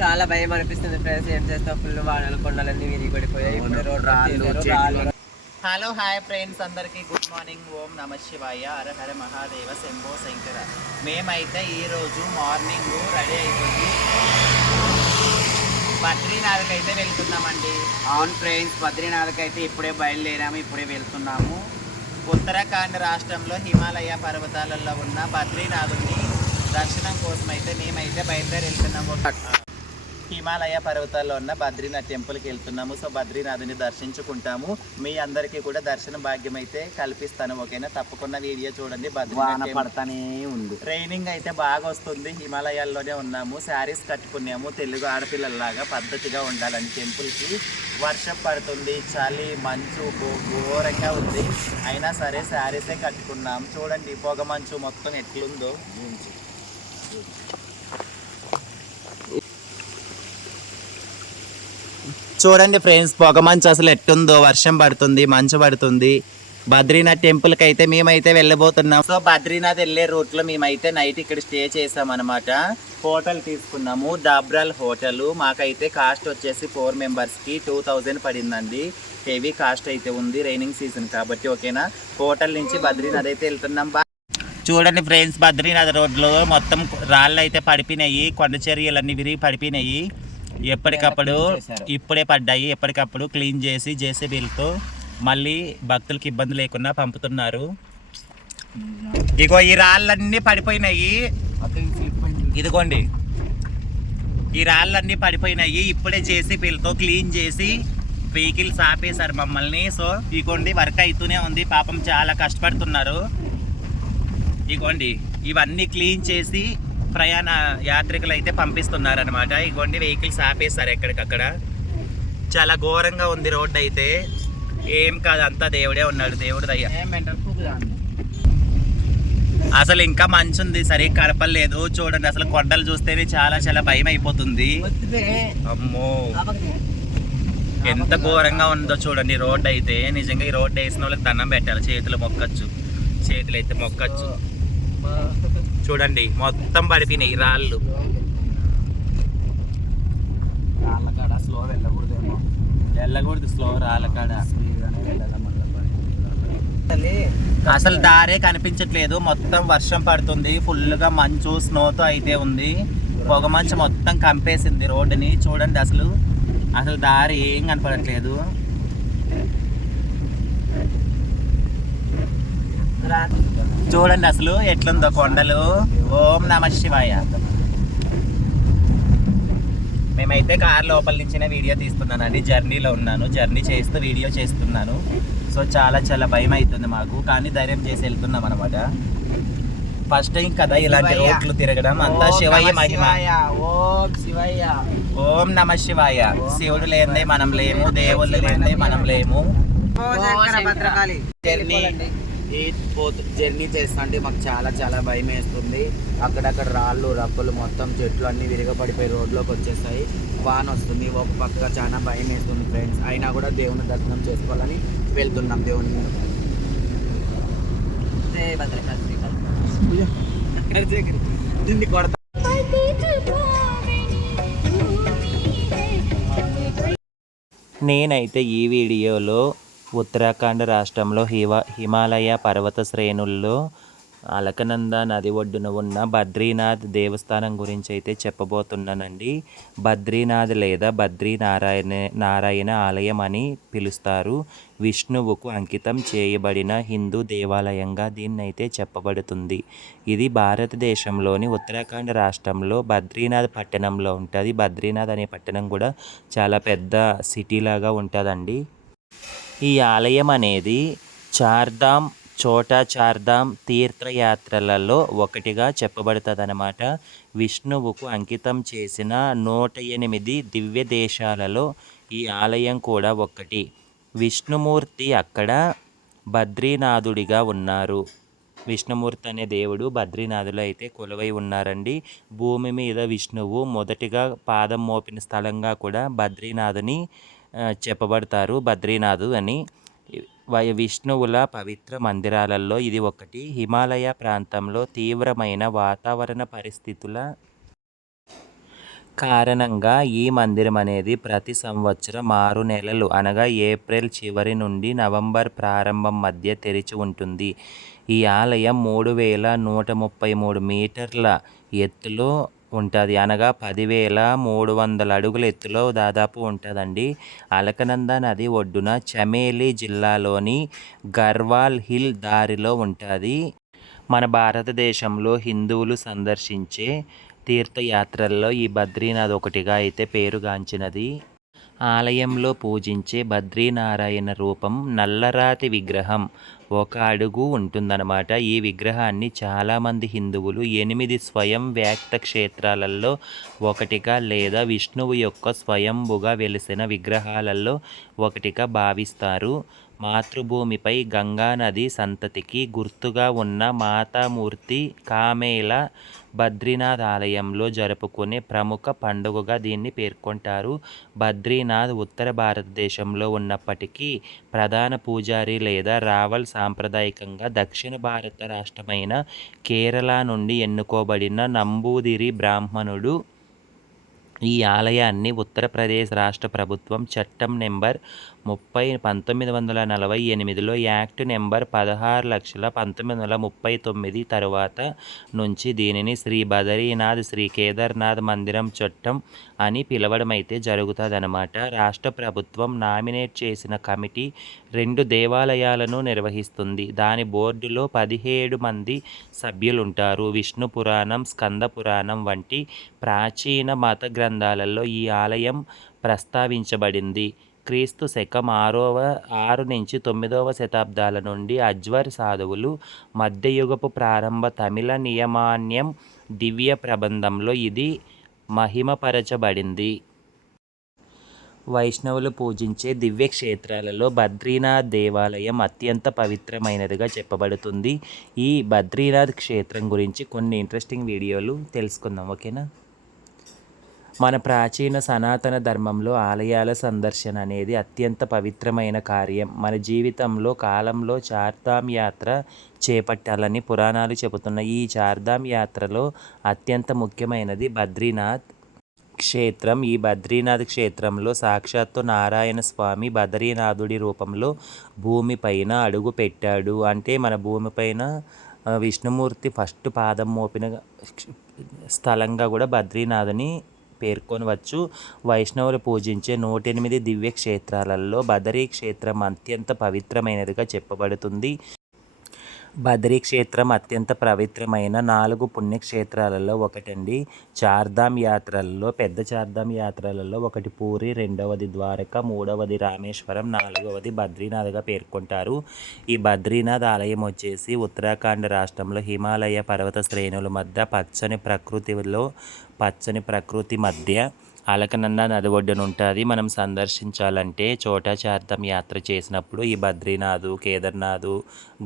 చాలా భయం అనిపిస్తుంది ఫ్రెండ్స్ ఏం చేస్తాం ఫుల్ వాడలు కొండలన్నీ విరిగిపడిపోయాయి. ఇప్పుడు రోడ్ రాళ్ళు, రాళ్ళు. చెట్లు. హలో హాయ్ ఫ్రెండ్స్ అందరికీ గుడ్ మార్నింగ్ ఓం నమ శివాయ. హర హర మహాదేవ శంభో శంకర. మేమైతే ఈరోజు మార్నింగ్ రెడీ అయిపోయి బద్రీనాథ్కి అయితే వెళ్తున్నామండి. అవును ఫ్రెండ్స్ బద్రీనాథ్కి అయితే ఇప్పుడే బయలుదేరాము ఇప్పుడే వెళ్తున్నాము. ఉత్తరాఖండ్ రాష్ట్రంలో హిమాలయ పర్వతాలలో ఉన్న బద్రీనాథుని దర్శనం కోసం అయితే మేమైతే బయలుదేరి వెళ్తున్నాము. హిమాలయ పర్వతాల్లో ఉన్న బద్రీనాథ్ టెంపుల్కి వెళ్తున్నాము. సో బద్రీనాథుని దర్శించుకుంటాము. మీ అందరికీ కూడా దర్శన భాగ్యం అయితే కల్పిస్తాను ఓకేనా? తప్పకుండా వీడియో చూడండి. బద్రీనాథ్ పడతానే ఉంది. ట్రైనింగ్ అయితే బాగా వస్తుంది హిమాలయాల్లోనే ఉన్నాము. శారీస్ కట్టుకున్నాము. తెలుగు ఆడపిల్లల్లాగా పద్ధతిగా ఉండాలని టెంపుల్కి. వర్షం పడుతుంది. చలి మంచు ఘోరంగా ఉంది. అయినా సరే శారీసే కట్టుకున్నాం. చూడండి పొగ మంచు మొత్తం ఎట్లుందో. చూడండి ఫ్రెండ్స్ పొగ మంచు అసలు ఎట్టుందో వర్షం పడుతుంది మంచు పడుతుంది. బద్రీనాథ్ టెంపుల్కి అయితే మేమైతే వెళ్ళబోతున్నాం. సో బద్రీనాథ్ వెళ్ళే రూట్లో మేమైతే నైట్ ఇక్కడ స్టే చేసాం అనమాట హోటల్ తీసుకున్నాము డాబ్రాల్ హోటల్ మాకైతే కాస్ట్ వచ్చేసి ఫోర్ మెంబర్స్కి టూ థౌజండ్ పడిందండి. హెవీ కాస్ట్ అయితే ఉంది రైనింగ్ సీజన్ కాబట్టి ఓకేనా హోటల్ నుంచి బద్రీనాథ్ అయితే వెళ్తున్నాం. బా చూడండి ఫ్రెండ్స్ బద్రీనాథ్ రోడ్లో మొత్తం రాళ్ళు అయితే పడిపోయినాయి కొండ చర్యలన్నీ విరిగి పడిపోయినాయి. ఎప్పటికప్పుడు ఇప్పుడే పడ్డాయి. ఎప్పటికప్పుడు క్లీన్ చేసి జేసీబీలతో మళ్ళీ భక్తులకి ఇబ్బంది లేకుండా పంపుతున్నారు. ఇగో ఈ రాళ్ళన్నీ పడిపోయినాయి. ఇదిగోండి. ఈ రాళ్ళన్నీ పడిపోయినాయి. ఇప్పుడే జేసీబీలతో క్లీన్ చేసి వెహికల్స్ ఆపేశారు మమ్మల్ని. సో ఇగోండి వర్క్ అవుతూనే ఉంది. పాపం చాలా కష్టపడుతున్నారు. ఇగోండి ఇవన్నీ క్లీన్ చేసి ప్రయాణ యాత్రికులు అయితే పంపిస్తున్నారు అనమాట ఇగోండి వెహికల్స్ ఆపేస్తారు ఎక్కడికక్కడ. చాలా ఘోరంగా ఉంది రోడ్ అయితే. ఏం కాదు అంతా దేవుడే ఉన్నాడు. దేవుడు దయ్య అసలు ఇంకా మంచు ఉంది సరిగ్గా కడపలేదు చూడండి అసలు కొండలు చూస్తేనే చాలా చాలా భయం అయిపోతుంది. అమ్మో. ఎంత ఘోరంగా ఉందో చూడండి రోడ్ అయితే. నిజంగా ఈ రోడ్ వేసిన వాళ్ళకి దండం పెట్టాలి. చేతులు మొక్కచ్చు. చేతులు అయితే మొక్కచ్చు. చూడండి మొత్తం పడిపోయినాయి రాళ్ళు. రాళ్ళ కాడ స్లో వెళ్ళకూడదేమో. వెళ్ళకూడదు స్లో రాళ్ళ కాడ స్పీడ్గానే వెళ్ళాలి మళ్ళీ అసలు దారే కనిపించట్లేదు మొత్తం వర్షం పడుతుంది ఫుల్గా మంచు స్నోతో అయితే ఉంది. పొగ మంచు మొత్తం కంపేసింది రోడ్డుని. చూడండి అసలు అసలు దారి ఏం కనపడట్లేదు. చూడండి అసలు ఎట్లుందో కొండలు. ఓం నమ శివాయ. మేమైతే కార్ లోపల నుంచిన వీడియో తీస్తున్నానండి. జర్నీలో ఉన్నాను. జర్నీ చేస్తూ వీడియో చేస్తున్నాను. సో చాలా చాలా భయం అవుతుంది మాకు. కానీ ధైర్యం చేసి వెళ్తున్నాం అనమాట ఫస్ట్ టైం కదా ఇలాంటి. రోడ్లు తిరగడం. అంతా శివయ్య మహిమ. ఓం నమ శివాయ. శివుడు లేనిదే మనం లేము. దేవుళ్ళు లేనిదే మనం లేము. జర్నీ. ఈ పోతు జర్నీ చేస్తుంటే మాకు చాలా చాలా భయం వేస్తుంది. అక్కడక్కడ రాళ్ళు రప్పలు మొత్తం చెట్లు అన్ని విరగపడిపోయి రోడ్లోకి వచ్చేస్తాయి వాన వస్తుంది ఒక పక్క చాలా భయం వేస్తుంది ఫ్రెండ్స్ అయినా కూడా దేవుని దర్శనం చేసుకోవాలని వెళ్తున్నాం దేవుని దీన్ని కొడతా. నేనైతే ఈ వీడియోలో ఉత్తరాఖండ్ రాష్ట్రంలో హివ హిమాలయ పర్వత శ్రేణుల్లో అలకనంద నది ఒడ్డున ఉన్న బద్రీనాథ్ దేవస్థానం గురించి అయితే చెప్పబోతున్నానండి. బద్రీనాథ్ లేదా బద్రీనారాయణ నారాయణ ఆలయం అని పిలుస్తారు. విష్ణువుకు అంకితం చేయబడిన హిందూ దేవాలయంగా దీన్నైతే చెప్పబడుతుంది. ఇది భారతదేశంలోని ఉత్తరాఖండ్ రాష్ట్రంలో బద్రీనాథ్ పట్టణంలో ఉంటుంది. బద్రీనాథ్ అనే పట్టణం కూడా చాలా పెద్ద సిటీ లాగా ఉంటుందండి. ఈ ఆలయం అనేది చార్ధామ్ చోటా చార్ధామ్ తీర్థయాత్రలలో ఒకటిగా చెప్పబడుతుంది విష్ణువుకు అంకితం చేసిన నూట ఎనిమిది దివ్య దేశాలలో ఈ ఆలయం కూడా ఒకటి విష్ణుమూర్తి అక్కడ బద్రీనాథుడిగా ఉన్నారు. విష్ణుమూర్తి అనే దేవుడు బద్రీనాథులు అయితే కొలువై ఉన్నారండి. భూమి మీద విష్ణువు మొదటిగా పాదం మోపిన స్థలంగా కూడా బద్రీనాథుని చెప్పబడతారు బద్రీనాథు అని. వై- విష్ణువుల పవిత్ర మందిరాలలో ఇది ఒకటి. హిమాలయ ప్రాంతంలో తీవ్రమైన వాతావరణ పరిస్థితుల కారణంగా ఈ మందిరం అనేది ప్రతి సంవత్సరం ఆరు నెలలు అనగా ఏప్రిల్ చివరి నుండి నవంబర్ ప్రారంభం మధ్య తెరిచి ఉంటుంది. ఈ ఆలయం మూడు వేల నూట ముప్పై మూడు మీటర్ల ఎత్తులో ఉంటుంది. అనగా పదివేల మూడు వందల అడుగుల ఎత్తులో దాదాపు ఉంటుందండి. అలకనంద నది ఒడ్డున చమేలి జిల్లాలోని గర్వాల్ హిల్ దారిలో ఉంటుంది. మన భారతదేశంలో హిందువులు సందర్శించే తీర్థయాత్రల్లో ఈ బద్రీనాథ్ ఒకటిగా అయితే పేరుగాంచినది. ఆలయంలో పూజించే బద్రీనారాయణ రూపం నల్లరాతి విగ్రహం ఒక అడుగు ఉంటుందన్నమాట. ఈ విగ్రహాన్ని చాలామంది హిందువులు ఎనిమిది స్వయం వ్యాక్త క్షేత్రాలలో ఒకటిగా లేదా విష్ణువు యొక్క స్వయంభుగా వెలిసిన విగ్రహాలలో ఒకటిగా భావిస్తారు. మాతృభూమిపై గంగానది సంతతికి గుర్తుగా ఉన్న మాతామూర్తి కామేల బద్రీనాథ్ ఆలయంలో జరుపుకునే ప్రముఖ పండుగగా దీన్ని పేర్కొంటారు. బద్రీనాథ్ ఉత్తర భారతదేశంలో ఉన్నప్పటికీ ప్రధాన పూజారి లేదా రావల్ సాంప్రదాయకంగా దక్షిణ భారత రాష్ట్రమైన కేరళ నుండి ఎన్నుకోబడిన నంబూదిరి బ్రాహ్మణుడు ఈ ఆలయాన్ని ఉత్తరప్రదేశ్ రాష్ట్ర ప్రభుత్వం చట్టం నెంబర్ ముప్పై పంతొమ్మిది వందల నలభై ఎనిమిదిలో యాక్ట్ నెంబర్ పదహారు లక్షల పంతొమ్మిది వందల ముప్పై తొమ్మిది తరువాత నుంచి దీనిని శ్రీ బదరీనాథ్ శ్రీ కేదార్నాథ్ మందిరం చట్టం అని పిలవడం అయితే జరుగుతుందన్నమాట. రాష్ట్ర ప్రభుత్వం నామినేట్ చేసిన కమిటీ రెండు దేవాలయాలను నిర్వహిస్తుంది. దాని బోర్డులో పదిహేడు మంది సభ్యులుంటారు. విష్ణు పురాణం స్కంద పురాణం వంటి ప్రాచీన మత గ్రంథాలలో ఈ ఆలయం ప్రస్తావించబడింది. క్రీస్తు శకం ఆరవ ఆరు నుంచి తొమ్మిదవ శతాబ్దాల నుండి అజ్వర్ సాధువులు మధ్యయుగపు ప్రారంభ తమిళ నియమాన్యం దివ్య ప్రబంధంలో ఇది మహిమపరచబడింది. వైష్ణవులు పూజించే దివ్య క్షేత్రాలలో బద్రీనాథ్ దేవాలయం అత్యంత పవిత్రమైనదిగా చెప్పబడుతుంది. ఈ బద్రీనాథ్ క్షేత్రం గురించి కొన్ని ఇంట్రెస్టింగ్ వీడియోలు తెలుసుకుందాం ఓకేనా? మన ప్రాచీన సనాతన ధర్మంలో ఆలయాల సందర్శన అనేది అత్యంత పవిత్రమైన కార్యం. మన జీవితంలో కాలంలో చార్ధామ్ యాత్ర చేపట్టాలని పురాణాలు చెబుతున్న ఈ చార్ధామ్ యాత్రలో అత్యంత ముఖ్యమైనది బద్రీనాథ్ క్షేత్రం. ఈ బద్రీనాథ్ క్షేత్రంలో సాక్షాత్తు నారాయణ స్వామి బద్రీనాథుడి రూపంలో భూమిపైన అడుగు పెట్టాడు. అంటే మన భూమిపైన విష్ణుమూర్తి ఫస్ట్ పాదం మోపిన స్థలంగా కూడా బద్రీనాథ్ని పేర్కొనవచ్చు. వైష్ణవులు పూజించే నూట ఎనిమిది దివ్య క్షేత్రాలలో బదరీ క్షేత్రం అత్యంత పవిత్రమైనదిగా చెప్పబడుతుంది. బద్రీ క్షేత్రం అత్యంత పవిత్రమైన నాలుగు పుణ్యక్షేత్రాలలో ఒకటండి. చార్ధామ్ యాత్రలలో పెద్ద చార్ధామ్ యాత్రలలో ఒకటి పూరి రెండవది ద్వారక మూడవది రామేశ్వరం నాలుగవది బద్రీనాథ్గా పేర్కొంటారు. ఈ బద్రీనాథ్ ఆలయం వచ్చేసి ఉత్తరాఖండ్ రాష్ట్రంలో హిమాలయ పర్వత శ్రేణుల మధ్య పచ్చని ప్రకృతిలో పచ్చని ప్రకృతి మధ్య అలకనంద నది ఒడ్డున ఉంటుంది. మనం సందర్శించాలంటే చోటా చార్ధం యాత్ర చేసినప్పుడు ఈ బద్రీనాథ్ కేదార్నాథ్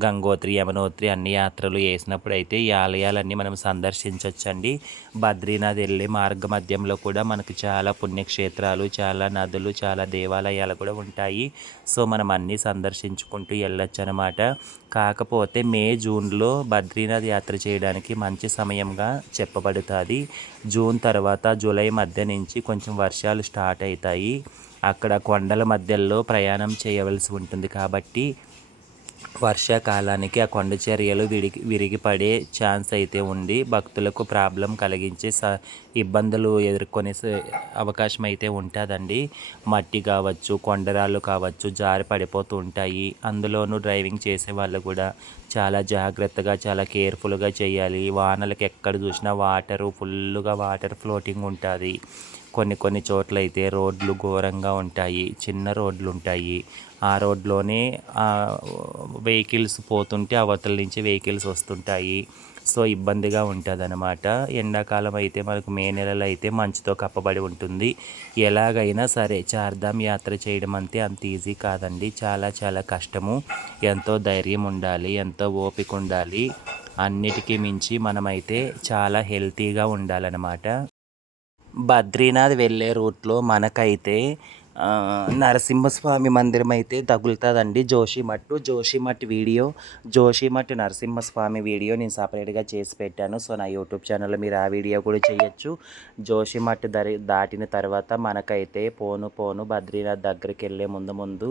గంగోత్రి యమునోత్రి అన్ని యాత్రలు వేసినప్పుడు అయితే ఈ ఆలయాలన్నీ మనం సందర్శించవచ్చండి బద్రీనాథ్ వెళ్ళే మార్గ మధ్యంలో కూడా మనకు చాలా పుణ్యక్షేత్రాలు చాలా నదులు చాలా దేవాలయాలు కూడా ఉంటాయి. సో మనం అన్నీ సందర్శించుకుంటూ వెళ్ళొచ్చు అనమాట కాకపోతే మే జూన్లో బద్రీనాథ్ యాత్ర చేయడానికి మంచి సమయంగా చెప్పబడుతుంది. జూన్ తర్వాత జూలై మధ్య నుంచి కొంచెం వర్షాలు స్టార్ట్ అవుతాయి అక్కడ కొండల మధ్యలో ప్రయాణం చేయవలసి ఉంటుంది కాబట్టి వర్షాకాలానికి ఆ కొండ చర్యలు విరిగి విరిగిపడే ఛాన్స్ అయితే ఉంది. భక్తులకు ప్రాబ్లం కలిగించే స ఇబ్బందులు ఎదుర్కొనే అవకాశం అయితే ఉంటుందండి. మట్టి కావచ్చు కొండరాళ్ళు కావచ్చు జారి పడిపోతూ ఉంటాయి. అందులోనూ డ్రైవింగ్ చేసే వాళ్ళు కూడా చాలా జాగ్రత్తగా చాలా కేర్ఫుల్గా చేయాలి. వానలకు ఎక్కడ చూసినా వాటరు ఫుల్గా వాటర్ ఫ్లోటింగ్ ఉంటుంది. కొన్ని కొన్ని చోట్ల అయితే రోడ్లు ఘోరంగా ఉంటాయి చిన్న రోడ్లు ఉంటాయి ఆ రోడ్లోనే వెహికల్స్ పోతుంటే అవతల నుంచి వెహికల్స్ వస్తుంటాయి. సో ఇబ్బందిగా ఉంటుంది అనమాట ఎండాకాలం అయితే మనకు మే నెలలో అయితే మంచుతో కప్పబడి ఉంటుంది. ఎలాగైనా సరే చార్ధామ్ యాత్ర చేయడం అంతే అంత ఈజీ కాదండి. చాలా చాలా కష్టము. ఎంతో ధైర్యం ఉండాలి ఎంతో ఓపిక ఉండాలి. అన్నిటికీ మించి మనమైతే చాలా హెల్తీగా ఉండాలన్నమాట. బద్రీనాథ్ వెళ్ళే రూట్లో మనకైతే నరసింహస్వామి మందిరం అయితే తగులుతుందండి జోషిమట్టు జోషిమట్ వీడియో జోషిమట్ నరసింహస్వామి వీడియో నేను సపరేట్గా చేసి పెట్టాను. సో నా యూట్యూబ్ ఛానల్లో మీరు ఆ వీడియో కూడా చేయొచ్చు. జోషిమట్ దరి దాటిన తర్వాత మనకైతే పోను పోను బద్రీనాథ్ దగ్గరికి వెళ్ళే ముందు ముందు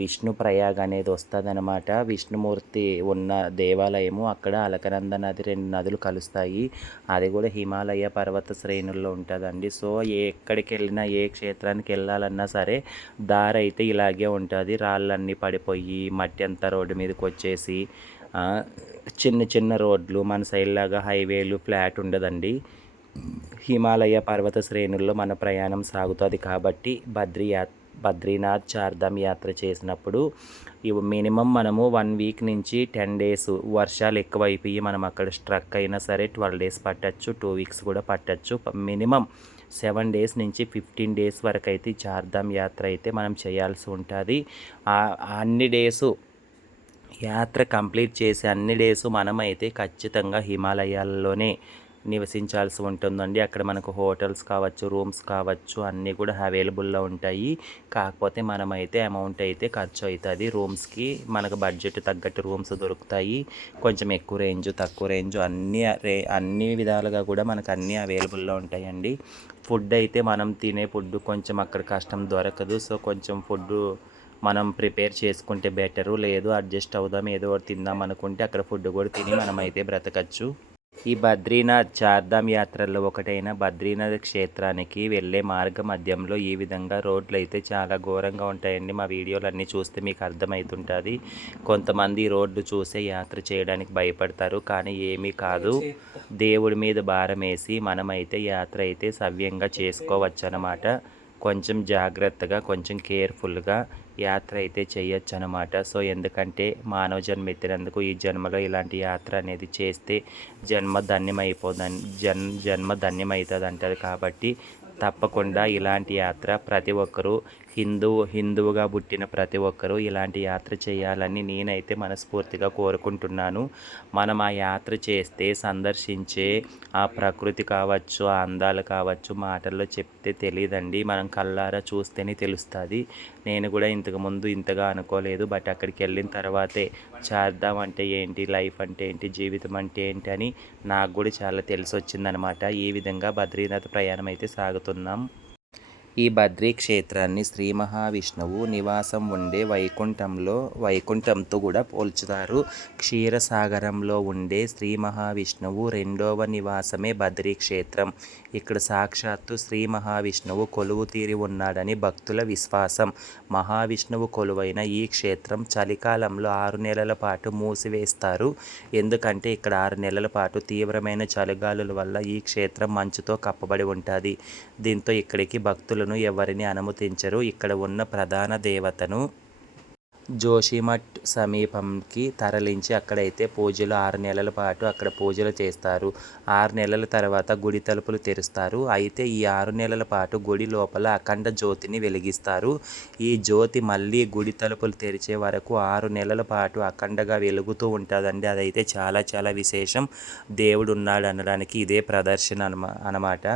విష్ణు ప్రయాగ్ అనేది వస్తుంది అనమాట విష్ణుమూర్తి ఉన్న దేవాలయము అక్కడ అలకనంద నది రెండు నదులు కలుస్తాయి. అది కూడా హిమాలయ పర్వత శ్రేణుల్లో ఉంటుందండి. సో ఏ ఎక్కడికి వెళ్ళినా ఏ క్షేత్రానికి వెళ్ళాలన్నా సరే దారి అయితే ఇలాగే ఉంటుంది. రాళ్ళన్నీ పడిపోయి మట్టి అంతా రోడ్డు మీదకి వచ్చేసి చిన్న చిన్న రోడ్లు మన సైడ్ లాగా హైవేలు ఫ్లాట్ ఉండదండి. హిమాలయ పర్వత శ్రేణుల్లో మన ప్రయాణం సాగుతుంది కాబట్టి బద్రీ యా బద్రీనాథ్ చార్ధామ్ యాత్ర చేసినప్పుడు ఇవి మినిమం మనము వన్ వీక్ నుంచి టెన్ డేస్ వర్షాలు ఎక్కువ అయిపోయి మనం అక్కడ స్ట్రక్ అయినా సరే ట్వెల్వ్ డేస్ పట్టచ్చు టూ వీక్స్ కూడా పట్టచ్చు. మినిమం సెవెన్ డేస్ నుంచి ఫిఫ్టీన్ డేస్ వరకు అయితే చార్ధామ్ యాత్ర అయితే మనం చేయాల్సి ఉంటుంది. అన్ని డేసు యాత్ర కంప్లీట్ చేసే అన్ని డేస్ మనమైతే ఖచ్చితంగా హిమాలయాల్లోనే నివసించాల్సి ఉంటుందండి. అక్కడ మనకు హోటల్స్ కావచ్చు రూమ్స్ కావచ్చు అన్నీ కూడా అవైలబుల్లో ఉంటాయి. కాకపోతే మనమైతే అమౌంట్ అయితే ఖర్చు అవుతుంది. రూమ్స్కి మనకు బడ్జెట్ తగ్గట్టు రూమ్స్ దొరుకుతాయి. కొంచెం ఎక్కువ రేంజ్ తక్కువ రేంజ్ అన్ని రే అన్ని విధాలుగా కూడా మనకు అన్నీ అవైలబుల్లో ఉంటాయండి. ఫుడ్ అయితే మనం తినే ఫుడ్ కొంచెం అక్కడ కష్టం దొరకదు. సో కొంచెం ఫుడ్ మనం ప్రిపేర్ చేసుకుంటే బెటరు. లేదు అడ్జస్ట్ అవుదాం ఏదో ఒకటి తిందాం అనుకుంటే అక్కడ ఫుడ్ కూడా తిని మనం అయితే బ్రతకచ్చు. ఈ బద్రీనాథ్ చార్ధామ్ యాత్రలో ఒకటైన బద్రీనాథ్ క్షేత్రానికి వెళ్ళే మార్గ మధ్యంలో ఈ విధంగా రోడ్లు అయితే చాలా ఘోరంగా ఉంటాయండి. మా వీడియోలన్నీ చూస్తే మీకు అర్థమవుతుంటుంది కొంతమంది రోడ్లు చూసే యాత్ర చేయడానికి భయపడతారు. కానీ ఏమీ కాదు. దేవుడి మీద భారం వేసి మనమైతే యాత్ర అయితే సవ్యంగా చేసుకోవచ్చు అన్నమాట కొంచెం జాగ్రత్తగా కొంచెం కేర్ఫుల్గా యాత్ర అయితే చేయొచ్చు అనమాట సో ఎందుకంటే మానవ జన్మ ఎత్తినందుకు ఈ జన్మలో ఇలాంటి యాత్ర అనేది చేస్తే జన్మ ధన్యమైపోదని జన్ జన్మ ధన్యమవుతుంది అంటారు కాబట్టి తప్పకుండా ఇలాంటి యాత్ర ప్రతి ఒక్కరూ హిందూ హిందువుగా పుట్టిన ప్రతి ఒక్కరూ ఇలాంటి యాత్ర చేయాలని నేనైతే మనస్ఫూర్తిగా కోరుకుంటున్నాను. మనం ఆ యాత్ర చేస్తే సందర్శించే ఆ ప్రకృతి కావచ్చు ఆ అందాలు కావచ్చు మాటల్లో చెప్తే తెలియదండి మనం కళ్ళారా చూస్తేనే తెలుస్తుంది. నేను కూడా ఇంతకు ముందు ఇంతగా అనుకోలేదు. బట్ అక్కడికి వెళ్ళిన తర్వాతే చేద్దాం అంటే ఏంటి లైఫ్ అంటే ఏంటి జీవితం అంటే ఏంటి అని నాకు కూడా చాలా తెలిసి వచ్చిందనమాట ఈ విధంగా బద్రీనాథ్ ప్రయాణం అయితే సాగుతున్నాం. ఈ బద్రీ క్షేత్రాన్ని శ్రీ మహావిష్ణువు నివాసం ఉండే వైకుంఠంలో వైకుంఠంతో కూడా పోల్చుతారు. క్షీరసాగరంలో ఉండే శ్రీ మహావిష్ణువు రెండవ నివాసమే బద్రీ క్షేత్రం ఇక్కడ సాక్షాత్తు శ్రీ మహావిష్ణువు కొలువు తీరి ఉన్నాడని భక్తుల విశ్వాసం. మహావిష్ణువు కొలువైన ఈ క్షేత్రం చలికాలంలో ఆరు నెలల పాటు మూసివేస్తారు. ఎందుకంటే ఇక్కడ ఆరు నెలల పాటు తీవ్రమైన చలిగాలుల వల్ల ఈ క్షేత్రం మంచుతో కప్పబడి ఉంటుంది. దీంతో ఇక్కడికి భక్తులను ఎవరిని అనుమతించరు. ఇక్కడ ఉన్న ప్రధాన దేవతను జోషిమఠ్ సమీపంకి తరలించి అక్కడైతే పూజలు ఆరు నెలల పాటు అక్కడ పూజలు చేస్తారు. ఆరు నెలల తర్వాత గుడి తలుపులు తెరుస్తారు. అయితే ఈ ఆరు నెలల పాటు గుడి లోపల అఖండ జ్యోతిని వెలిగిస్తారు. ఈ జ్యోతి మళ్ళీ గుడి తలుపులు తెరిచే వరకు ఆరు నెలల పాటు అఖండగా వెలుగుతూ ఉంటుందండి. అదైతే చాలా చాలా విశేషం. దేవుడు ఉన్నాడు అనడానికి ఇదే ప్రదర్శన అనమా అనమాట.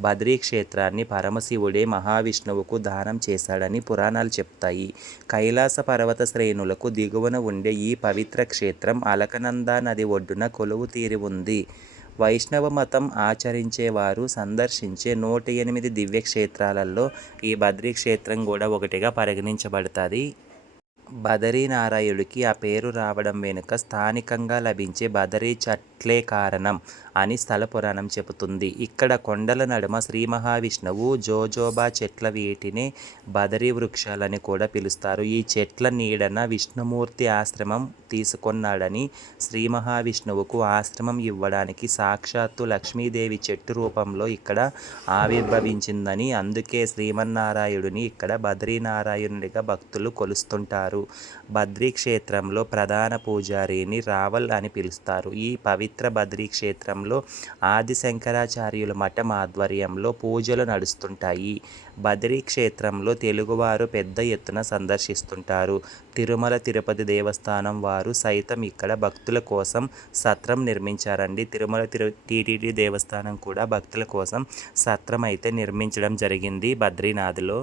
బద్రీ క్షేత్రాన్ని పరమశివుడే మహావిష్ణువుకు దానం చేశాడని పురాణాలు చెప్తాయి. కైలాస పర్వత శ్రేణులకు దిగువన ఉండే ఈ పవిత్ర క్షేత్రం అలకనందా నది ఒడ్డున కొలువు తీరి ఉంది. వైష్ణవ మతం ఆచరించేవారు సందర్శించే నూట ఎనిమిది దివ్య క్షేత్రాలలో ఈ బద్రీ క్షేత్రం కూడా ఒకటిగా పరిగణించబడుతుంది. బదరీనారాయుడికి ఆ పేరు రావడం వెనుక స్థానికంగా లభించే బదరీ చెట్లే కారణం అని స్థల పురాణం చెబుతుంది. ఇక్కడ కొండల నడుమ శ్రీ మహావిష్ణువు జోజోబా చెట్ల వీటిని బదరీ వృక్షాలని కూడా పిలుస్తారు. ఈ చెట్ల నీడన విష్ణుమూర్తి ఆశ్రమం తీసుకొన్నాడని శ్రీ మహావిష్ణువుకు ఆశ్రమం ఇవ్వడానికి సాక్షాత్తు లక్ష్మీదేవి చెట్టు రూపంలో ఇక్కడ ఆవిర్భవించిందని అందుకే శ్రీమన్నారాయుడిని ఇక్కడ బదరీనారాయణుడిగా భక్తులు కొలుస్తుంటారు. బద్రీ క్షేత్రంలో ప్రధాన పూజారిని రావల్ అని పిలుస్తారు. ఈ పవిత్ర బద్రీ క్షేత్రంలో ఆది శంకరాచార్యుల మఠం ఆధ్వర్యంలో పూజలు నడుస్తుంటాయి. బద్రీ క్షేత్రంలో తెలుగువారు పెద్ద ఎత్తున సందర్శిస్తుంటారు. తిరుమల తిరుపతి దేవస్థానం వారు సైతం ఇక్కడ భక్తుల కోసం సత్రం నిర్మించారండి. తిరుమల తిరు టీటీడీ దేవస్థానం కూడా భక్తుల కోసం సత్రం అయితే నిర్మించడం జరిగింది బద్రీనాథ్లో.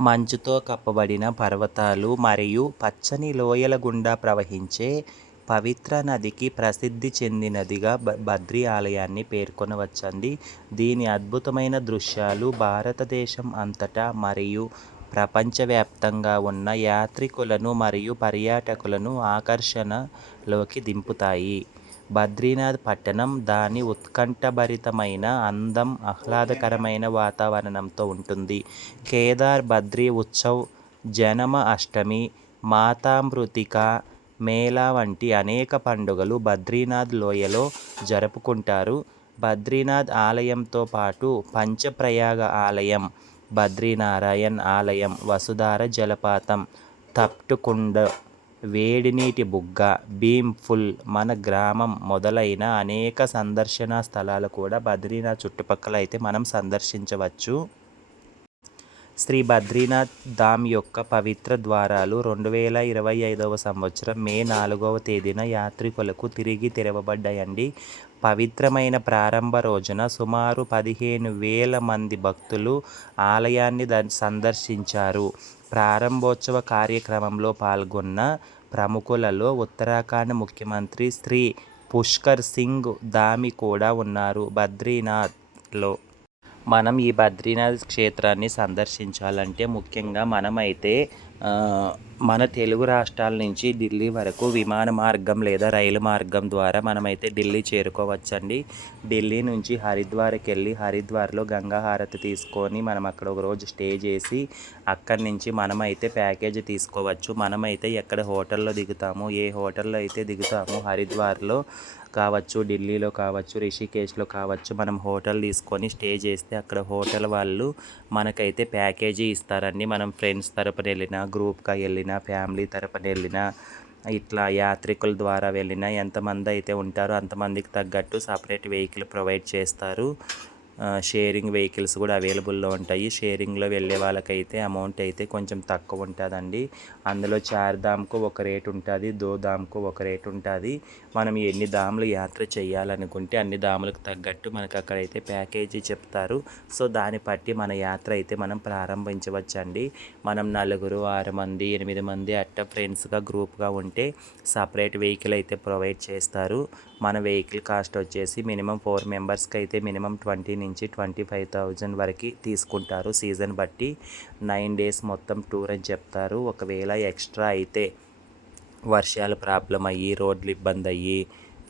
మంచుతో కప్పబడిన పర్వతాలు మరియు పచ్చని లోయల గుండా ప్రవహించే పవిత్ర నదికి ప్రసిద్ధి చెందినదిగా బ- బద్రీ ఆలయాన్ని పేర్కొనవచ్చండి. దీని అద్భుతమైన దృశ్యాలు భారతదేశం అంతటా మరియు ప్రపంచవ్యాప్తంగా ఉన్న యాత్రికులను మరియు పర్యాటకులను ఆకర్షణలోకి దింపుతాయి. బద్రీనాథ్ పట్టణం దాని ఉత్కంఠభరితమైన అందం ఆహ్లాదకరమైన వాతావరణంతో ఉంటుంది. కేదార్ బద్రీ ఉత్సవ్ జనమ అష్టమి మాతామృతిక మేళా వంటి అనేక పండుగలు బద్రీనాథ్ లోయలో జరుపుకుంటారు. బద్రీనాథ్ ఆలయంతో పాటు పంచప్రయాగ ఆలయం బద్రీనారాయణ్ ఆలయం వసుధార జలపాతం తప్టుకుండ వేడినీటి బుగ్గ భీమ్ ఫుల్ మన గ్రామం మొదలైన అనేక సందర్శనా స్థలాలు కూడా బద్రీనాథ్ చుట్టుపక్కల అయితే మనం సందర్శించవచ్చు. శ్రీ బద్రీనాథ్ ధామ్ యొక్క పవిత్ర ద్వారాలు రెండు వేల ఇరవై ఐదవ సంవత్సరం మే నాలుగవ తేదీన యాత్రికులకు తిరిగి తెరవబడ్డాయండి. పవిత్రమైన ప్రారంభ రోజున సుమారు పదిహేను వేల మంది భక్తులు ఆలయాన్ని ద సందర్శించారు. ప్రారంభోత్సవ కార్యక్రమంలో పాల్గొన్న ప్రముఖులలో ఉత్తరాఖండ్ ముఖ్యమంత్రి శ్రీ పుష్కర్ సింగ్ ధామి కూడా ఉన్నారు బద్రీనాథ్లో. మనం ఈ బద్రీనాథ్ క్షేత్రాన్ని సందర్శించాలంటే ముఖ్యంగా మనమైతే మన తెలుగు రాష్ట్రాల నుంచి ఢిల్లీ వరకు విమాన మార్గం లేదా రైలు మార్గం ద్వారా మనమైతే ఢిల్లీ చేరుకోవచ్చండి. ఢిల్లీ నుంచి హరిద్వార్కి వెళ్ళి హరిద్వార్లో గంగా హారతి తీసుకొని మనం అక్కడ ఒక రోజు స్టే చేసి అక్కడి నుంచి మనమైతే ప్యాకేజ్ తీసుకోవచ్చు. మనమైతే ఎక్కడ హోటల్లో దిగుతాము ఏ హోటల్లో అయితే దిగుతామో హరిద్వార్లో కావచ్చు ఢిల్లీలో కావచ్చు రిషికేశ్లో కావచ్చు మనం హోటల్ తీసుకొని స్టే చేస్తే అక్కడ హోటల్ వాళ్ళు మనకైతే ప్యాకేజీ ఇస్తారండి. మనం ఫ్రెండ్స్ తరపున వెళ్ళినా గ్రూప్గా వెళ్ళినా ఫ్యామిలీ తరపున వెళ్ళినా ఇట్లా యాత్రికుల ద్వారా వెళ్ళినా ఎంతమంది అయితే ఉంటారో అంతమందికి తగ్గట్టు సపరేట్ వెహికల్ ప్రొవైడ్ చేస్తారు. షేరింగ్ వెహికల్స్ కూడా అవైలబుల్లో ఉంటాయి. షేరింగ్లో వెళ్ళే వాళ్ళకైతే అమౌంట్ అయితే కొంచెం తక్కువ ఉంటుందండి. అందులో చార్ ధామ్కు ఒక రేట్ ఉంటుంది దో ధామ్కు ఒక రేట్ ఉంటుంది. మనం ఎన్ని దాములు యాత్ర చేయాలనుకుంటే అన్ని దాములకు తగ్గట్టు మనకు అక్కడైతే ప్యాకేజీ చెప్తారు. సో దాన్ని బట్టి మన యాత్ర అయితే మనం ప్రారంభించవచ్చండి. మనం నలుగురు ఆరు మంది ఎనిమిది మంది అట్ట ఫ్రెండ్స్గా గ్రూప్గా ఉంటే సపరేట్ వెహికల్ అయితే ప్రొవైడ్ చేస్తారు. మన వెహికల్ కాస్ట్ వచ్చేసి మినిమం ఫోర్ మెంబర్స్కి అయితే మినిమం ట్వంటీ నుంచి ట్వంటీ ఫైవ్ థౌజండ్ వరకు తీసుకుంటారు. సీజన్ బట్టి నైన్ డేస్ మొత్తం టూర్ అని చెప్తారు. ఒకవేళ ఎక్స్ట్రా అయితే వర్షాలు ప్రాబ్లం అయ్యి రోడ్లు ఇబ్బంది అయ్యి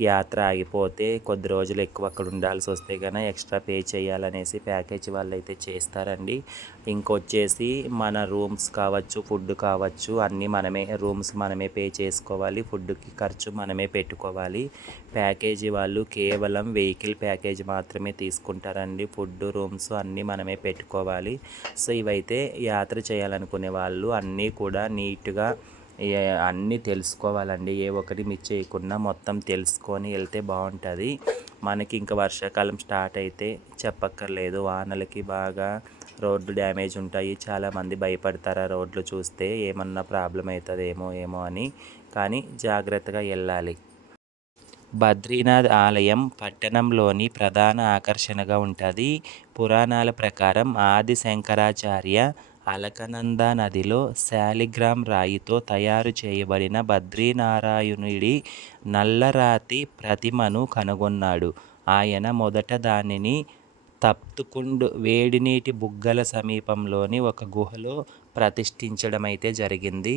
యాత్ర ఆగిపోతే కొద్ది రోజులు ఎక్కువ అక్కడ ఉండాల్సి వస్తే కనుక ఎక్స్ట్రా పే చేయాలనేసి ప్యాకేజ్ వాళ్ళు అయితే చేస్తారండి. ఇంకొచ్చేసి మన రూమ్స్ కావచ్చు ఫుడ్ కావచ్చు అన్నీ మనమే రూమ్స్ మనమే పే చేసుకోవాలి ఫుడ్కి ఖర్చు మనమే పెట్టుకోవాలి. ప్యాకేజీ వాళ్ళు కేవలం వెహికల్ ప్యాకేజ్ మాత్రమే తీసుకుంటారండి. ఫుడ్ రూమ్స్ అన్నీ మనమే పెట్టుకోవాలి. సో ఇవైతే యాత్ర చేయాలనుకునే వాళ్ళు అన్నీ కూడా నీట్గా అన్నీ తెలుసుకోవాలండి. ఏ ఒక్కటి మిస్ చేయకుండా మొత్తం తెలుసుకొని వెళ్తే బాగుంటుంది. మనకి ఇంకా వర్షాకాలం స్టార్ట్ అయితే చెప్పక్కర్లేదు. వానలకి బాగా రోడ్లు డ్యామేజ్ ఉంటాయి. చాలామంది భయపడతారు ఆ రోడ్లు చూస్తే. ఏమన్నా ప్రాబ్లం అవుతుందేమో ఏమో అని. కానీ జాగ్రత్తగా వెళ్ళాలి. బద్రీనాథ్ ఆలయం పట్టణంలోని ప్రధాన ఆకర్షణగా ఉంటుంది. పురాణాల ప్రకారం ఆది శంకరాచార్య అలకనంద నదిలో శాలిగ్రామ్ రాయితో తయారు చేయబడిన బద్రీనారాయణుడి నల్లరాతి ప్రతిమను కనుగొన్నాడు. ఆయన మొదట దానిని తప్తుకుండ్ వేడినీటి బుగ్గల సమీపంలోని ఒక గుహలో ప్రతిష్ఠించడం అయితే జరిగింది.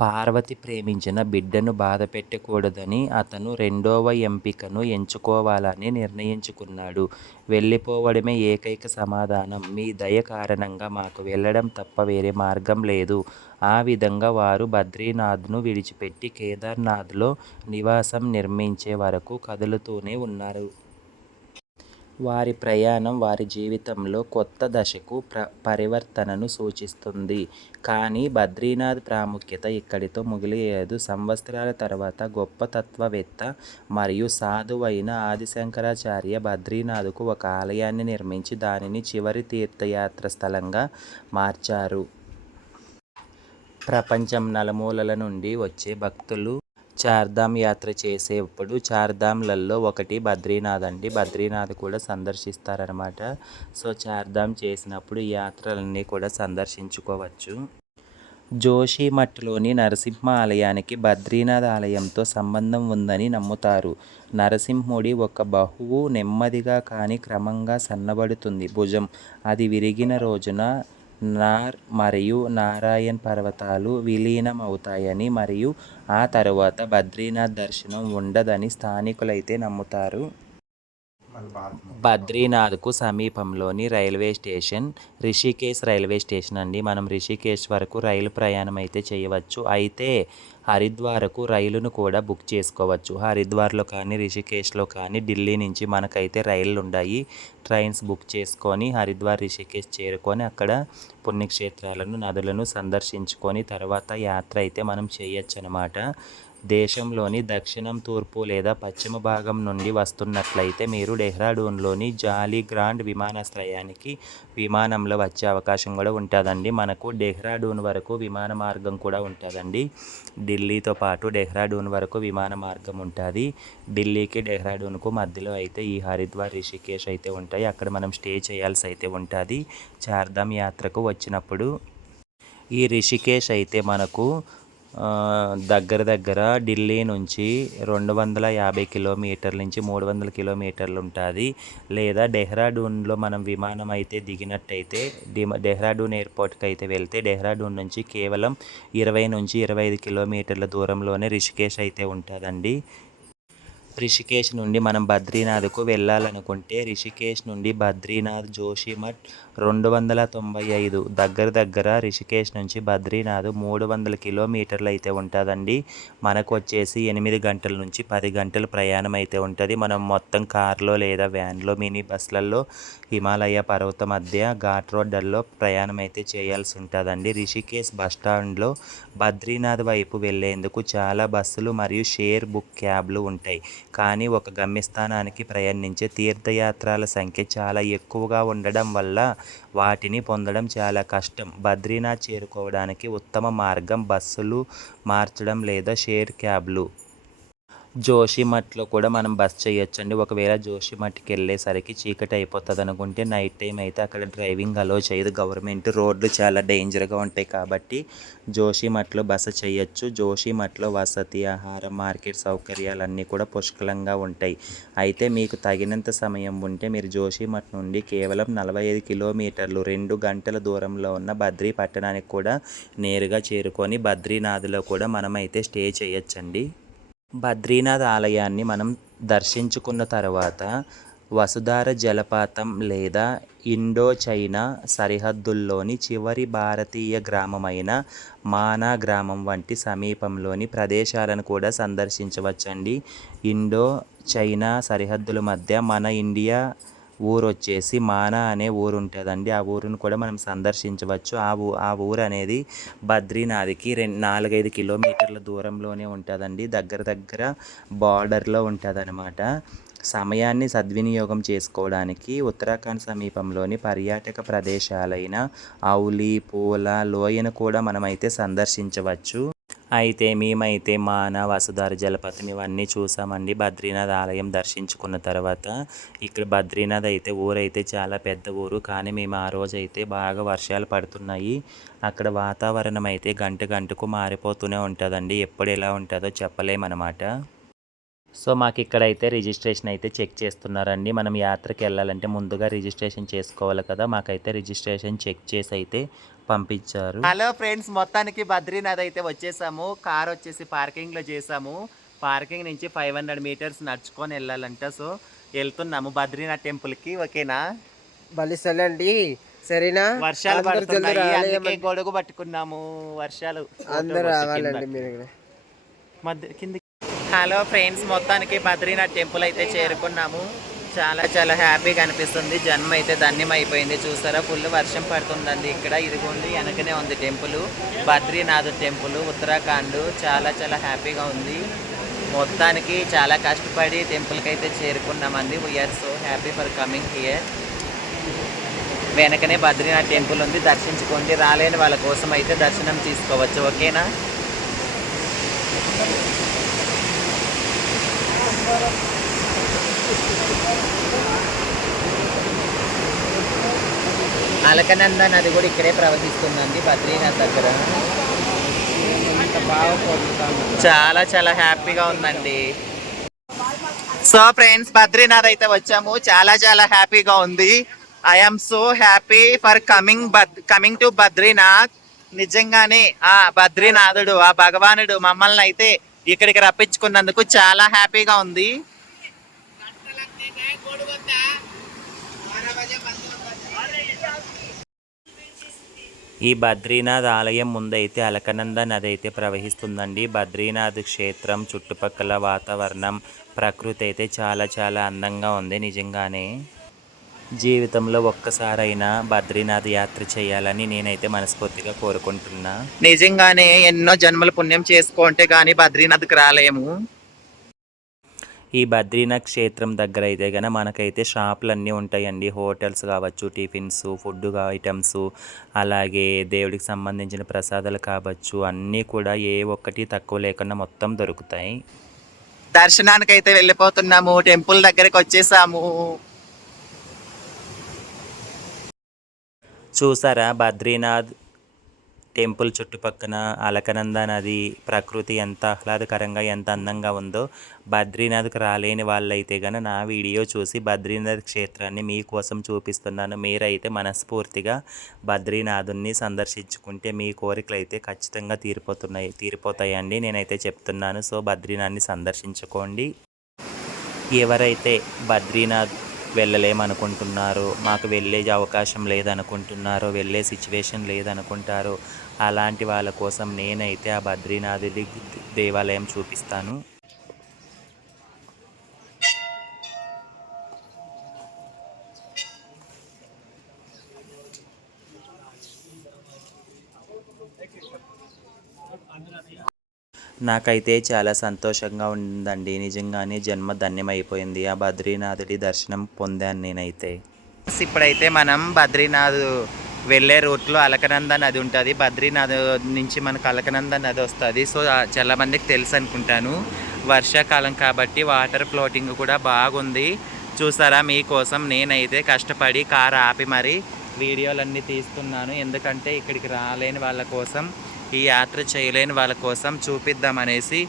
పార్వతి ప్రేమించిన బిడ్డను బాధ పెట్టకూడదని అతను రెండవ ఎంపికను ఎంచుకోవాలని నిర్ణయించుకున్నాడు. వెళ్ళిపోవడమే ఏకైక సమాధానం. మీ దయ కారణంగా మాకు వెళ్ళడం తప్ప వేరే మార్గం లేదు. ఆ విధంగా వారు బద్రీనాథ్ను విడిచిపెట్టి కేదార్నాథ్లో నివాసం నిర్మించే వరకు కదులుతూనే ఉన్నారు. వారి ప్రయాణం వారి జీవితంలో కొత్త దశకు ప్ర పరివర్తనను సూచిస్తుంది. కానీ బద్రీనాథ్ ప్రాముఖ్యత ఇక్కడితో ముగిలేదు సంవత్సరాల తర్వాత గొప్ప తత్వవేత్త మరియు సాధువైన ఆదిశంకరాచార్య బద్రీనాథ్కు ఒక ఆలయాన్ని నిర్మించి దానిని చివరి తీర్థయాత్ర స్థలంగా మార్చారు. ప్రపంచం నలుమూలల నుండి వచ్చే భక్తులు చార్ధామ్ యాత్ర చేసేప్పుడు చార్ధామ్లలో ఒకటి బద్రీనాథ్ అండి. బద్రీనాథ్ కూడా సందర్శిస్తారనమాట సో చార్ధామ్ చేసినప్పుడు ఈ యాత్రలన్నీ కూడా సందర్శించుకోవచ్చు. జోషిమఠ్లోని నరసింహ ఆలయానికి బద్రీనాథ్ ఆలయంతో సంబంధం ఉందని నమ్ముతారు. నరసింహుడి ఒక బహువు నెమ్మదిగా కానీ క్రమంగా సన్నబడుతుంది భుజం. అది విరిగిన రోజున నార్ మరియు నారాయణ్ పర్వతాలు విలీనం అవుతాయని మరియు ఆ తరువాత బద్రీనాథ్ దర్శనం ఉండదని స్థానికులైతే నమ్ముతారు. బద్రీనాథ్కు సమీపంలోని railway station Rishikesh railway station అండి. మనం రిషికేశ్ వరకు రైలు ప్రయాణం అయితే చేయవచ్చు. అయితే హరిద్వార్కు రైలును కూడా బుక్ చేసుకోవచ్చు. హరిద్వార్లో కానీ రిషికేశ్లో కానీ ఢిల్లీ నుంచి మనకైతే రైళ్ళు ఉన్నాయి ట్రైన్స్ బుక్ చేసుకొని హరిద్వార్ రిషికేశ్ చేరుకొని అక్కడ పుణ్యక్షేత్రాలను నదులను సందర్శించుకొని తర్వాత యాత్ర అయితే మనం చేయొచ్చు అనమాట దేశంలోని దక్షిణం తూర్పు లేదా పశ్చిమ భాగం నుండి వస్తున్నట్లయితే మీరు డెహ్రాడూన్లోని జాలీ గ్రాండ్ విమానాశ్రయానికి విమానంలో వచ్చే అవకాశం కూడా ఉంటుందండి. మనకు డెహ్రాడూన్ వరకు విమాన మార్గం కూడా ఉంటుందండి. ఢిల్లీతో పాటు డెహ్రాడూన్ వరకు విమాన మార్గం ఉంటుంది. ఢిల్లీకి డెహ్రాడూన్కు మధ్యలో అయితే ఈ హరిద్వార్ రిషికేష్ అయితే ఉంటాయి. అక్కడ మనం స్టే చేయాల్సి అయితే ఉంటుంది. చార్ధామ్ యాత్రకు వచ్చినప్పుడు ఈ రిషికేష్ అయితే మనకు దగ్గర దగ్గర ఢిల్లీ నుంచి రెండు వందల యాభై కిలోమీటర్ల నుంచి మూడు వందల కిలోమీటర్లు ఉంటుంది. లేదా డెహ్రాడూన్లో మనం విమానం అయితే దిగినట్టయితే డెహ్రాడూన్ ఎయిర్పోర్ట్కి అయితే వెళ్తే డెహ్రాడూన్ నుంచి కేవలం ఇరవై నుంచి ఇరవై ఐదు కిలోమీటర్ల దూరంలోనే రిషికేష్ అయితే ఉంటుందండి. రిషికేష్ నుండి మనం బద్రీనాథ్కు వెళ్ళాలనుకుంటే రిషికేష్ నుండి బద్రీనాథ్ జోషిమఠ్ రెండు వందల తొంభై ఐదు దగ్గర దగ్గర రిషికేష్ నుంచి బద్రీనాథ్ మూడు వందల కిలోమీటర్లు అయితే ఉంటుందండి. మనకు వచ్చేసి ఎనిమిది గంటల నుంచి పది గంటల ప్రయాణం అయితే ఉంటుంది. మనం మొత్తం కార్లో లేదా వ్యాన్లో మినీ బస్సులలో హిమాలయ పర్వత మధ్య ఘాట్ రోడ్డల్లో ప్రయాణం అయితే చేయాల్సి ఉంటుందండి. రిషికేష్ బస్ స్టాండ్లో బద్రీనాథ్ వైపు వెళ్ళేందుకు చాలా బస్సులు మరియు షేర్ బుక్ క్యాబ్లు ఉంటాయి. కానీ ఒక గమ్యస్థానానికి ప్రయాణించే తీర్థయాత్రల సంఖ్య చాలా ఎక్కువగా ఉండడం వల్ల వాటిని పొందడం చాలా కష్టం. బద్రీనాథ్ చేరుకోవడానికి ఉత్తమ మార్గం బస్సులు మార్చడం లేదా షేర్ క్యాబ్లు. జోషిమట్లో కూడా మనం బస్ చేయొచ్చండి. ఒకవేళ జోషిమట్కి వెళ్ళేసరికి చీకటి అయిపోతుంది అనుకుంటే నైట్ టైం అయితే అక్కడ డ్రైవింగ్ అలో చేయదు. గవర్నమెంట్ రోడ్లు చాలా డేంజర్గా ఉంటాయి కాబట్టి జోషిమఠ్లో బస చేయొచ్చు. జోషిమట్లో వసతి ఆహారం మార్కెట్ సౌకర్యాలన్నీ కూడా పుష్కలంగా ఉంటాయి. అయితే మీకు తగినంత సమయం ఉంటే మీరు జోషిమఠ్ నుండి కేవలం నలభై ఐదు కిలోమీటర్లు రెండు గంటల దూరంలో ఉన్న బద్రీ పట్టణానికి కూడా నేరుగా చేరుకొని బద్రీనాథ్లో కూడా మనమైతే స్టే చేయొచ్చండి. బద్రీనాథ్ ఆలయాన్ని మనం దర్శించుకున్న తర్వాత వసుధార జలపాతం లేదా ఇండో చైనా సరిహద్దుల్లోని చివరి భారతీయ గ్రామమైన మానా గ్రామం వంటి సమీపంలోని ప్రదేశాలను కూడా సందర్శించవచ్చండి. ఇండో చైనా సరిహద్దుల మధ్య మన ఇండియా ఊరు వచ్చేసి మానా అనే ఊరు ఉంటుందండి ఆ ఊరును కూడా మనం సందర్శించవచ్చు. ఆ ఊ ఆ ఊరు అనేది బద్రీనాథ్కి రెండు నాలుగైదు కిలోమీటర్ల దూరంలోనే ఉంటుందండి. దగ్గర దగ్గర బార్డర్లో ఉంటుందన్నమాట సమయాన్ని సద్వినియోగం చేసుకోవడానికి ఉత్తరాఖండ్ సమీపంలోని పర్యాటక ప్రదేశాలైన ఔలి పూల లోయను కూడా మనమైతే సందర్శించవచ్చు. అయితే మేమైతే మాన వసుధార జలపాతం ఇవన్నీ చూసామండి. బద్రీనాథ్ ఆలయం దర్శించుకున్న తర్వాత ఇక్కడ బద్రీనాథ్ అయితే ఊరైతే చాలా పెద్ద ఊరు. కానీ మేము ఆ రోజు అయితే బాగా వర్షాలు పడుతున్నాయి. అక్కడ వాతావరణం అయితే గంట గంటకు మారిపోతూనే ఉంటుందండి. ఎప్పుడు ఎలా ఉంటుందో చెప్పలేమన్నమాట. సో మాకు ఇక్కడైతే రిజిస్ట్రేషన్ అయితే చెక్ చేస్తున్నారండి. మనం యాత్రకి వెళ్ళాలంటే ముందుగా రిజిస్ట్రేషన్ చేసుకోవాలి కదా. మాకైతే రిజిస్ట్రేషన్ చెక్ చేసి అయితే పంపించారు. హలో ఫ్రెండ్స్ మొత్తానికి బద్రీనాథ్ అయితే వచ్చేసాము. కార్ వచ్చేసి పార్కింగ్లో చేసాము. పార్కింగ్ నుంచి ఫైవ్ హండ్రెడ్ మీటర్స్ నడుచుకొని వెళ్ళాలంట. సో వెళ్తున్నాము బద్రీనాథ్ టెంపుల్కి ఓకేనా? బలిసలండి సరేనా? వర్షాలు పడుతున్నాయి. అందుకే గొడుగు పట్టుకున్నాము. వర్షాలు అందరూ రావాలండి మీరు కూడా. మధ్య కింది హలో ఫ్రెండ్స్ మొత్తానికి బద్రీనాథ్ టెంపుల్ అయితే చేరుకున్నాము. చాలా చాలా హ్యాపీగా అనిపిస్తుంది. జన్మ అయితే ధన్యం అయిపోయింది. చూసారా? ఫుల్ వర్షం పడుతుందండి ఇక్కడ. ఇదిగోండి వెనకనే ఉంది టెంపుల్. బద్రీనాథ్ టెంపుల్ ఉత్తరాఖండ్ చాలా చాలా హ్యాపీగా ఉంది. మొత్తానికి చాలా కష్టపడి టెంపుల్కి అయితే చేరుకున్నామండి we're so happy for coming here వెనకనే బద్రీనాథ్ టెంపుల్ ఉంది. దర్శించుకోండి. రాలేని వాళ్ళ కోసం అయితే దర్శనం తీసుకోవచ్చు. ఓకేనా? అలకనంద నది కూడా ఇక్కడే ప్రవహిస్తుందండి బద్రీనాథ్ దగ్గర. చాలా చాలా హ్యాపీగా ఉందండి. సో ఫ్రెండ్స్ బద్రీనాథ్ అయితే వచ్చాము. చాలా చాలా హ్యాపీగా ఉంది. I'm so happy for coming బద్ coming to Badrinath. నిజంగానే ఆ బద్రీనాథుడు ఆ భగవానుడు మమ్మల్ని అయితే ఇక్కడికి రప్పించుకున్నందుకు చాలా హ్యాపీగా ఉంది. ఈ బద్రీనాథ్ ఆలయం ముందైతే అలకనంద నది అయితే ప్రవహిస్తుందండి. బద్రీనాథ్ క్షేత్రం చుట్టుపక్కల వాతావరణం ప్రకృతి అయితే చాలా చాలా అందంగా ఉంది నిజంగానే. జీవితంలో ఒక్కసారైనా బద్రీనాథ్ యాత్ర చేయాలని నేనైతే మనస్ఫూర్తిగా కోరుకుంటున్నా. నిజంగానే ఎన్నో జన్మల పుణ్యం చేసుకుంటే కానీ బద్రీనాథ్కి రాలేము. ఈ బద్రీనాథ్ క్షేత్రం దగ్గర అయితే గన మనకైతే షాపులు అన్నీ ఉంటాయండి. హోటల్స్ కావచ్చు టిఫిన్స్ ఫుడ్ ఐటమ్స్ అలాగే దేవుడికి సంబంధించిన ప్రసాదాలు కావచ్చు అన్నీ కూడా ఏ ఒక్కటి తక్కువ లేకుండా మొత్తం దొరుకుతాయి. దర్శనానికి అయితే వెళ్ళిపోతున్నాము. టెంపుల్ దగ్గరికి వచ్చేసాము. చూసారా? బద్రీనాథ్ టెంపుల్ చుట్టుపక్కన అలకనంద నది ప్రకృతి ఎంత ఆహ్లాదకరంగా ఎంత అందంగా ఉందో బద్రీనాథ్కి రాలేని వాళ్ళైతే గన నా వీడియో చూసి బద్రీనాథ్ క్షేత్రాన్ని మీకోసం చూపిస్తున్నాను. మీరైతే మనస్ఫూర్తిగా బద్రీనాథుని సందర్శించుకుంటే మీ కోరికలు అయితే ఖచ్చితంగా తీరిపోతున్నాయి తీరిపోతాయండి. నేనైతే చెప్తున్నాను. సో బద్రీనాథ్ని సందర్శించుకోండి. ఎవరైతే బద్రీనాథ్ వెళ్ళలేమనుకుంటున్నారో మాకు వెళ్ళే అవకాశం లేదనుకుంటున్నారో వెళ్ళే సిచ్యువేషన్ లేదనుకుంటారో అలాంటి వాళ్ళ కోసం నేనైతే ఆ బద్రీనాథుడి దేవాలయం చూపిస్తాను. నాకైతే చాలా సంతోషంగా ఉందండి. నిజంగానే జన్మ ధన్యమైపోయింది. ఆ బద్రీనాథుడి దర్శనం పొందాను నేనైతే. ఇప్పుడైతే మనం బద్రీనాథ్ వెళ్ళే రూట్లో అలకనంద నది ఉంటుంది. బద్రీనాథ్ నుంచి మనకు అలకనంద నది వస్తుంది. సో చాలా మందికి తెలుసు అనుకుంటాను. వర్షాకాలం కాబట్టి వాటర్ ఫ్లోటింగ్ కూడా బాగుంది. చూసారా మీకోసం నేనైతే కష్టపడి కార్ ఆపి మరి వీడియోలన్నీ తీస్తున్నాను. ఎందుకంటే ఇక్కడికి రాలేని వాళ్ళ కోసం ఈ యాత్ర చేయలేని వాళ్ళ కోసం చూపిద్దామనేసి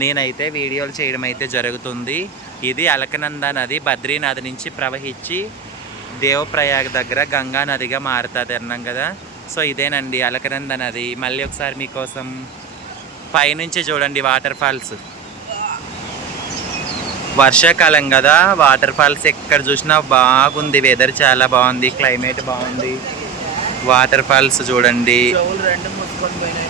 నేనైతే వీడియోలు చేయడం అయితే జరుగుతుంది. ఇది అలకనంద నది బద్రీనాథ్ నుంచి ప్రవహించి దేవప్రయాగ దగ్గర గంగా నదిగా మారుతుంది అన్నాం కదా. సో ఇదేనండి అలకనంద నది. మళ్ళీ ఒకసారి మీకోసం పైనుంచి చూడండి వాటర్ ఫాల్స్. వర్షాకాలం కదా వాటర్ ఫాల్స్ ఎక్కడ చూసినా బాగుంది. వెదర్ చాలా బాగుంది క్లైమేట్ బాగుంది. వాటర్ ఫాల్స్ చూడండి. రెండు మూసుకొని పోయినాయి.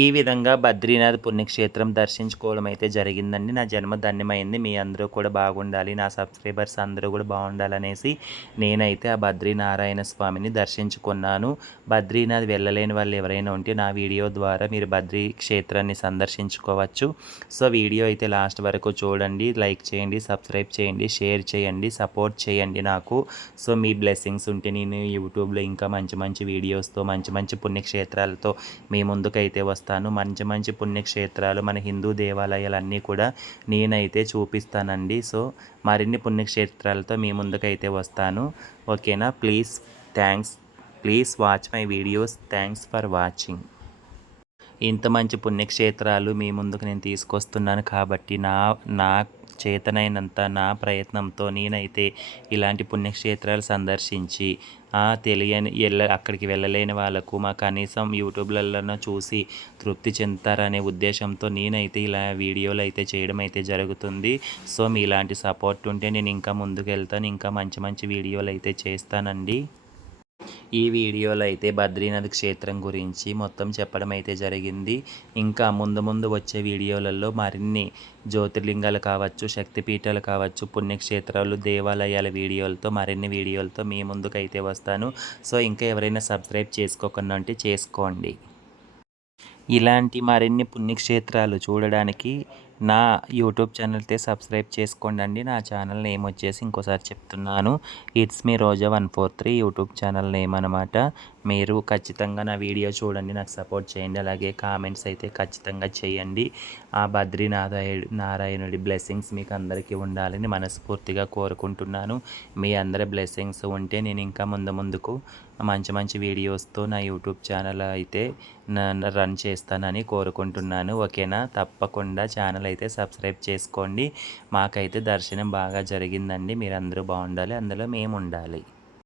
ఈ విధంగా బద్రీనాథ్ పుణ్యక్షేత్రం దర్శించుకోవడం అయితే జరిగిందండి. నా జన్మ ధన్యమైంది. మీ అందరూ కూడా బాగుండాలి. నా సబ్స్క్రైబర్స్ అందరూ కూడా బాగుండాలనేసి నేనైతే ఆ బద్రీనారాయణ స్వామిని దర్శించుకున్నాను. బద్రీనాథ్ వెళ్ళలేని వాళ్ళు ఎవరైనా ఉంటే నా వీడియో ద్వారా మీరు బద్రీ క్షేత్రాన్ని సందర్శించుకోవచ్చు. సో వీడియో అయితే లాస్ట్ వరకు చూడండి. లైక్ చేయండి సబ్స్క్రైబ్ చేయండి షేర్ చేయండి సపోర్ట్ చేయండి నాకు. సో మీ బ్లెస్సింగ్స్ ఉంటే నేను యూట్యూబ్లో ఇంకా మంచి మంచి వీడియోస్తో మంచి మంచి పుణ్యక్షేత్రాలతో మీ ముందుకైతే వస్తాను మంచి మంచి పుణ్యక్షేత్రాలు మన హిందూ దేవాలయాలన్నీ కూడా నేనైతే చూపిస్తానండి. సో మరిన్ని పుణ్యక్షేత్రాలతో మీ ముందుకైతే వస్తాను. ఓకేనా? Please thanks. Please watch my videos. Thanks for watching. ఇంత మంచి పుణ్యక్షేత్రాలు మీ ముందుకు నేను తీసుకొస్తున్నాను కాబట్టి నా నా చేతనైనంత నా ప్రయత్నంతో నేనైతే ఇలాంటి పుణ్యక్షేత్రాలు సందర్శించి ఆ తెలియని వెళ్ళ అక్కడికి వెళ్ళలేని వాళ్ళకు మా కనీసం యూట్యూబ్లలో చూసి తృప్తి చెందుతారనే ఉద్దేశంతో నేనైతే ఇలా వీడియోలు అయితే చేయడం అయితే జరుగుతుంది. సో మీ ఇలాంటి సపోర్ట్ ఉంటే నేను ఇంకా ముందుకు వెళ్తాను ఇంకా మంచి మంచి వీడియోలు అయితే చేస్తానండి. ఈ వీడియోలో అయితే బద్రీనాథ్ క్షేత్రం గురించి మొత్తం చెప్పడం అయితే జరిగింది. ఇంకా ముందు ముందు వచ్చే వీడియోలలో మరిన్ని జ్యోతిర్లింగాలు కావచ్చు శక్తిపీఠాలు కావచ్చు పుణ్యక్షేత్రాలు దేవాలయాల వీడియోలతో మరిన్ని వీడియోలతో మీ ముందుకైతే వస్తాను. సో ఇంకా ఎవరైనా సబ్స్క్రైబ్ చేసుకోకుండా ఉంటే చేసుకోండి. ఇలాంటి మరిన్ని పుణ్యక్షేత్రాలు చూడడానికి నా యూట్యూబ్ ఛానల్తే సబ్స్క్రైబ్ చేసుకోండి నా ఛానల్ నేమ్ వచ్చేసి ఇంకోసారి చెప్తున్నాను. It's me Roja one four three YouTube channel name అనమాట మీరు ఖచ్చితంగా నా వీడియో చూడండి. నాకు సపోర్ట్ చేయండి. అలాగే కామెంట్స్ అయితే ఖచ్చితంగా చేయండి. ఆ బద్రీనాథ నారాయణుడి బ్లెస్సింగ్స్ మీకు అందరికీ ఉండాలని మనస్ఫూర్తిగా కోరుకుంటున్నాను. మీ అందరి బ్లెస్సింగ్స్ ఉంటే నేను ఇంకా ముందు ముందుకు మంచి మంచి వీడియోస్తో నా యూట్యూబ్ ఛానల్ అయితే రన్ చేస్తానని కోరుకుంటున్నాను ఓకేనా? తప్పకుండా ఛానల్ అయితే సబ్స్క్రైబ్ చేసుకోండి. మాకైతే దర్శనం బాగా జరిగిందండి. మీరందరూ బాగుండాలి. అందులో మేము ఉండాలి